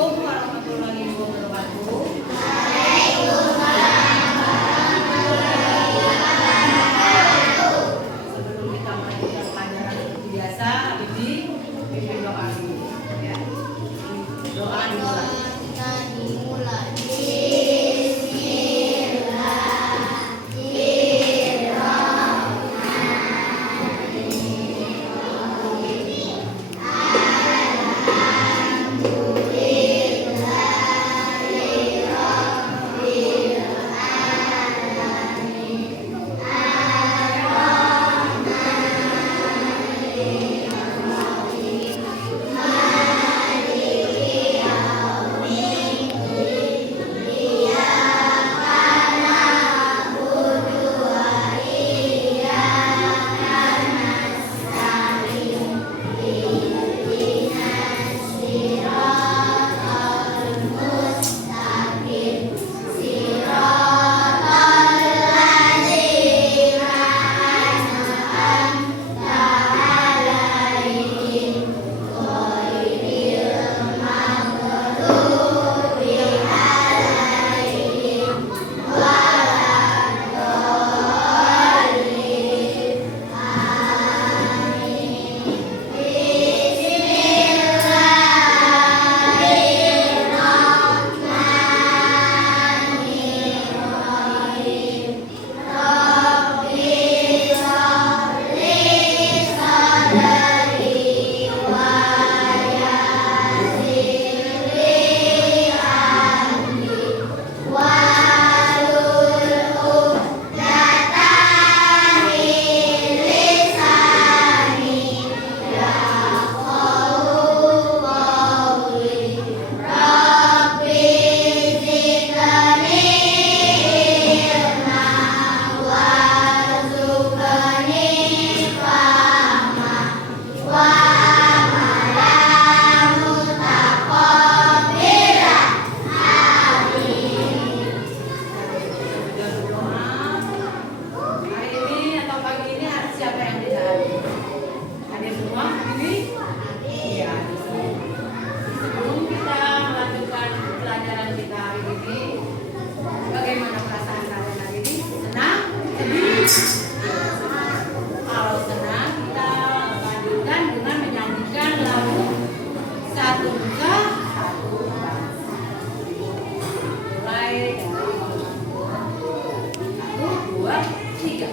Assalamualaikum warahmatullahi wabarakatuh. Sebelum kita melanjutkan pelajaran seperti biasa, Bibi doa dulu ya. Doa dimulai. Kalau senang kita lanjutkan dengan menyanyikan lagu Satu Duka Satu Bangsa. Mulai dari 1, 2, 3.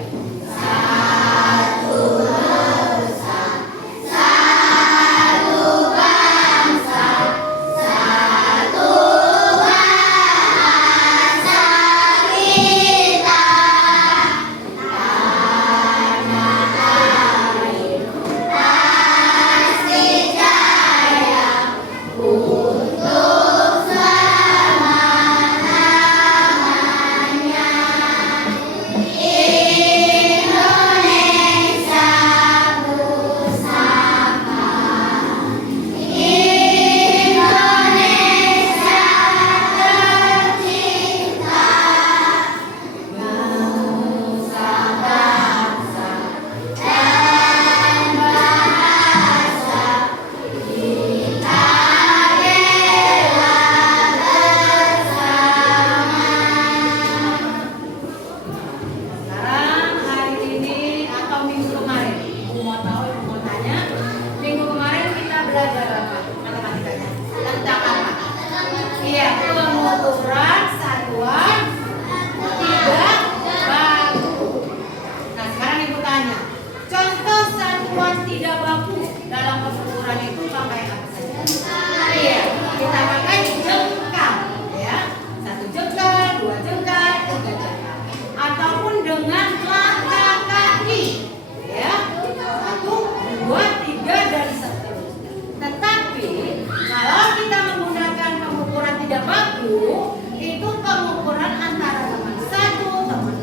Itu pengukuran antara teman satu, teman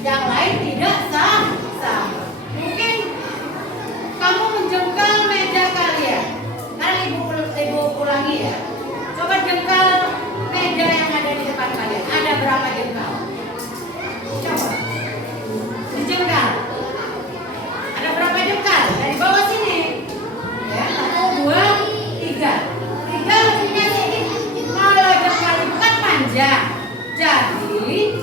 yang lain tidak sama. Mungkin kamu menjengkal meja kalian. Karena ibu ulangi ya. Coba jengkal meja yang ada di depan kalian. Ada berapa jengkal? Coba dijengkal. Ada berapa jengkal? Dari bawah sini. Ya, 1, 2, 3. 3 punya sedikit. panjang. Jadi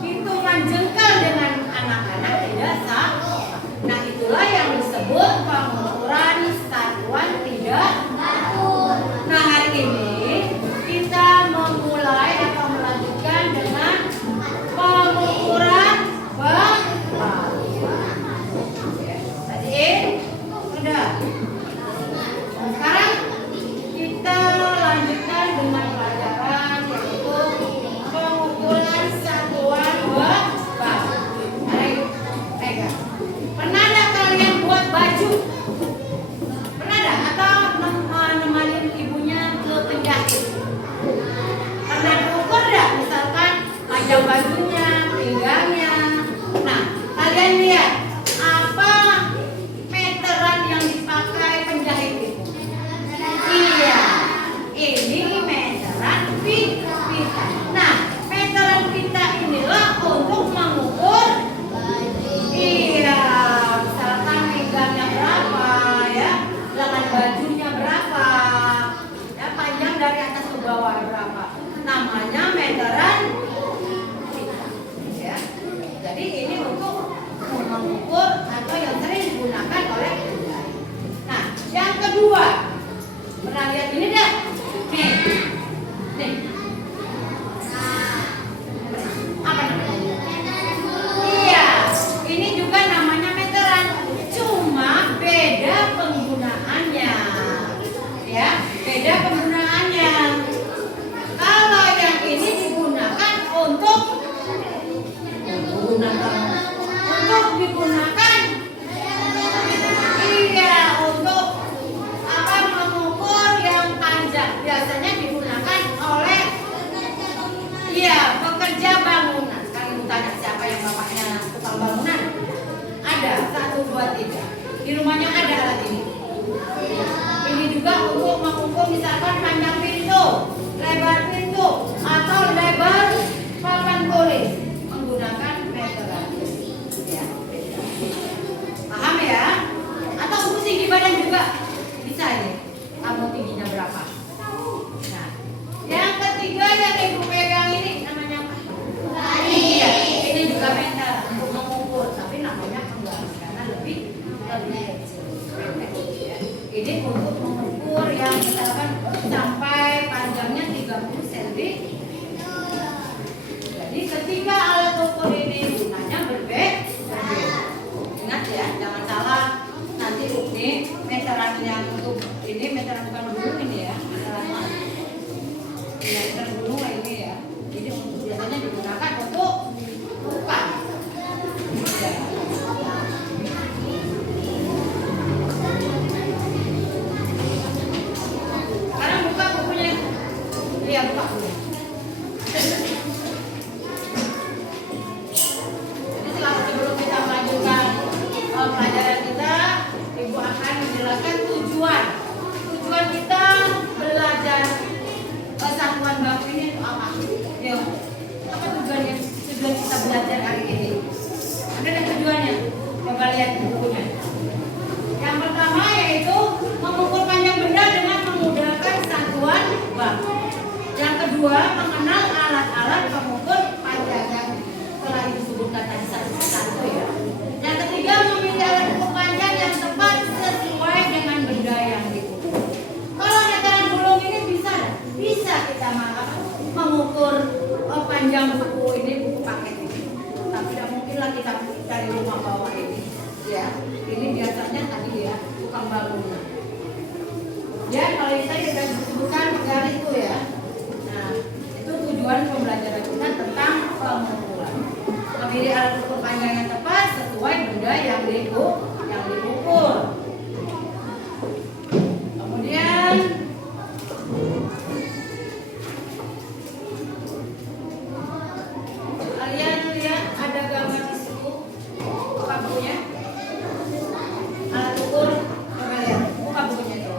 hitungan jengkal dengan anak-anak tidak sama. Nah, itulah yang disebut pengukuran satuan tidak baku. Nah, hari ini kita memulai atau melanjutkan dengan pengukuran baku. Tadi udah. Sekarang kita lanjutkan dengan pelajaran yaitu pengukuran satuan baku. Ayo, pegang. Pernah nggak kalian buat baju? Pernah nggak? Atau nemanin ibunya ke penjahit? Pernah diukur nggak? Misalkan panjang bajunya, pinggangnya. Nah, kalian lihat apa meteran yang dipakai penjahit itu? Iya, ini meteran pita. Nah, meteran pita inilah untuk mengukur. Iya, misalkan pinggangnya berapa ya, lengan bajunya berapa, ya panjang dari atas ke bawah berapa. Namanya meteran pita. Ya, jadi ini untuk mengukur atau yang sering digunakan oleh penjahit. Nah, yang kedua, pernah lihat ini dah? Nih, nih. Apa namanya? Iya, ini juga namanya meteran, cuma beda penggunaannya. Ya, beda penggunaannya. Kalau yang ini digunakan untuk digunakan iya untuk apa, mengukur yang panjang. Biasanya digunakan oleh pekerja bangunan. Kalian mau tanya siapa yang bapaknya tukang bangunan? Ada 1, 2, 3. Di rumahnya ada alat ini. Ini juga untuk mengukur misalkan panjang pintu, lebar pintu, atau lebar papan tulis menggunakan meteran. Ya. Paham ya? Atau untuk tinggi badan juga bisa ini. Kamu tingginya berapa? Nah, yang ketiga yang ibu pegang ini namanya apa? Iya, ini juga meter untuk mengukur, tapi namanya enggak karena lebih kecil. Ini untuk mengukur yang misalkan sampai panjangnya 30 cm. Jadi ketika alat ukur ini gunanya berbeda. Ingat ya, jangan salah. Nanti ini meteran yang untuk ini meteran bukan gunung ini ya, meteran mana? Ini meteran gunung ini ya. Jadi untuk biasanya digunakan untuk bukan. Ya. Sekarang buka bukunya. Iya, buka bukunya. Sebelum kita melanjutkan pelajaran kita, Ibu akan menjelaskan tujuan kita belajar satuan baku ini itu apa? Yuk, apa tujuannya? Tujuan kita belajar hari ini. Ada yang tujuannya? Coba lihat bukunya. Yang pertama yaitu mengukur panjang benda dengan menggunakan satuan baku. Yang kedua, mengenal alat-alat pengukur panjang yang telah disebutkan tadi satu ya. Yang ketiga, memilih alat ukur panjang yang tepat sesuai dengan benda yang diukur. Kalau meteran gulung ini bisa kita mengukur panjang buku ini, buku paket ini. Tapi tidak mungkinlah kita dari rumah bawah ini. Ya, ini biasanya tadi ya tukang bangunan. Ya, kalau tadi sudah disebutkan garis itu ya. Nah, itu tujuan pembelajaran kita tentang pengukuran. Memilih alat ukur panjang yang tepat sesuai benda yang diukur. Kemudian kalian lihat ada gambar di situ, buka bukunya. Alat ukur, coba lihat, buka bukunya itu.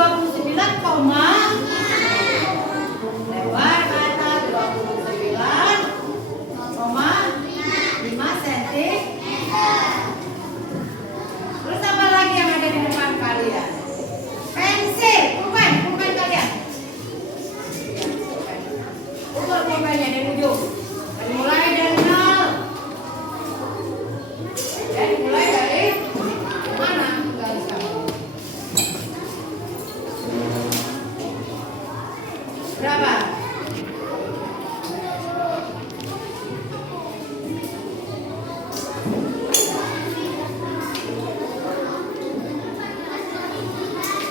29, lebar kata 29,5 cm. Terus apa lagi yang ada di depan kalian? Pensil, pulpen kalian. Ukur pulpennya dari ujung. Mulai dari 0. Dan mulai dari mana? Garis kamu. Berapa?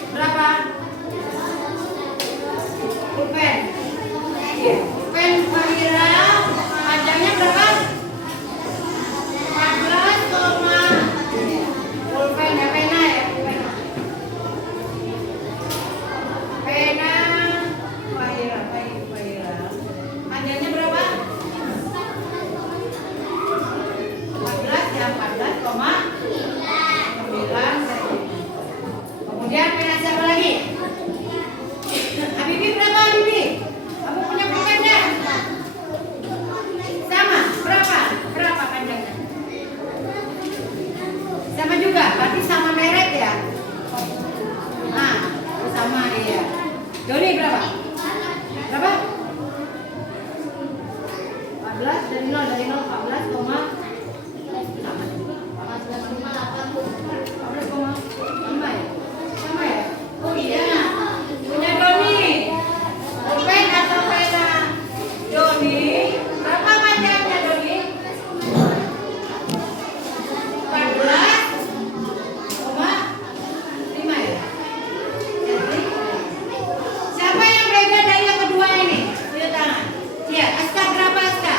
Berapa? Pulpen. Pulpen Fahira panjangnya berapa? 14, pulpen ya, pena ya, pena Fahira panjangnya berapa? 14 ya, 14,9 cm. Kemudian pena siapa lagi? Habibi berapa, Habibi? Kamu punya pulpennya? Sama, berapa panjangnya? Sama juga, berarti sama merek ya? Nah, sama iya. Doni berapa? Berapa? 14 dari 0 14, sama juga. 14,5 ya? Sama ya? Oh iya. Punya Doni. Pulpen atau pena? Doni. Berapa panjangnya Doni? 14,5 ya? Siapa yang beda dari yang kedua ini? Lihat tangan. Iya, Aska berapa Aska?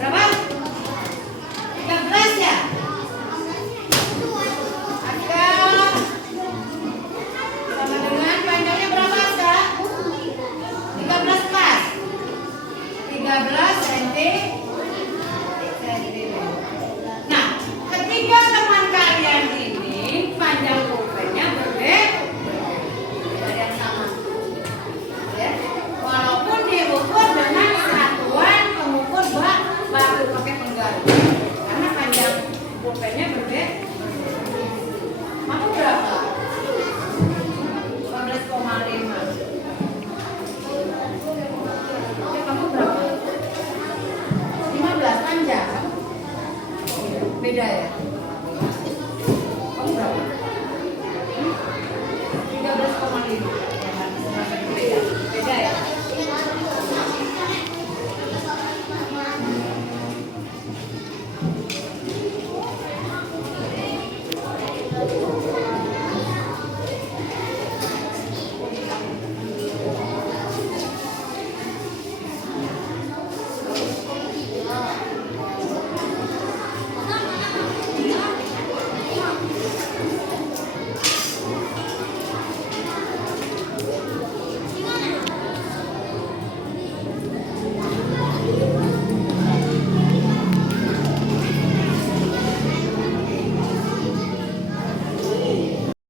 Berapa? 13 ya? Aska sama dengan panjangnya berapa Aska? 13 pas. 13 cm. Nah, ketiga teman kalian ini panjang pulpennya berbeda dari yang sama. Ya. Walaupun diukur dengan satuan pengukur baku pakai penggaris. Karena panjang pulpennya berbeda. Kamu berapa? 15,5. Ya, kamu berapa? 15 panjang. Beda ya? Kamu berapa? 13,5.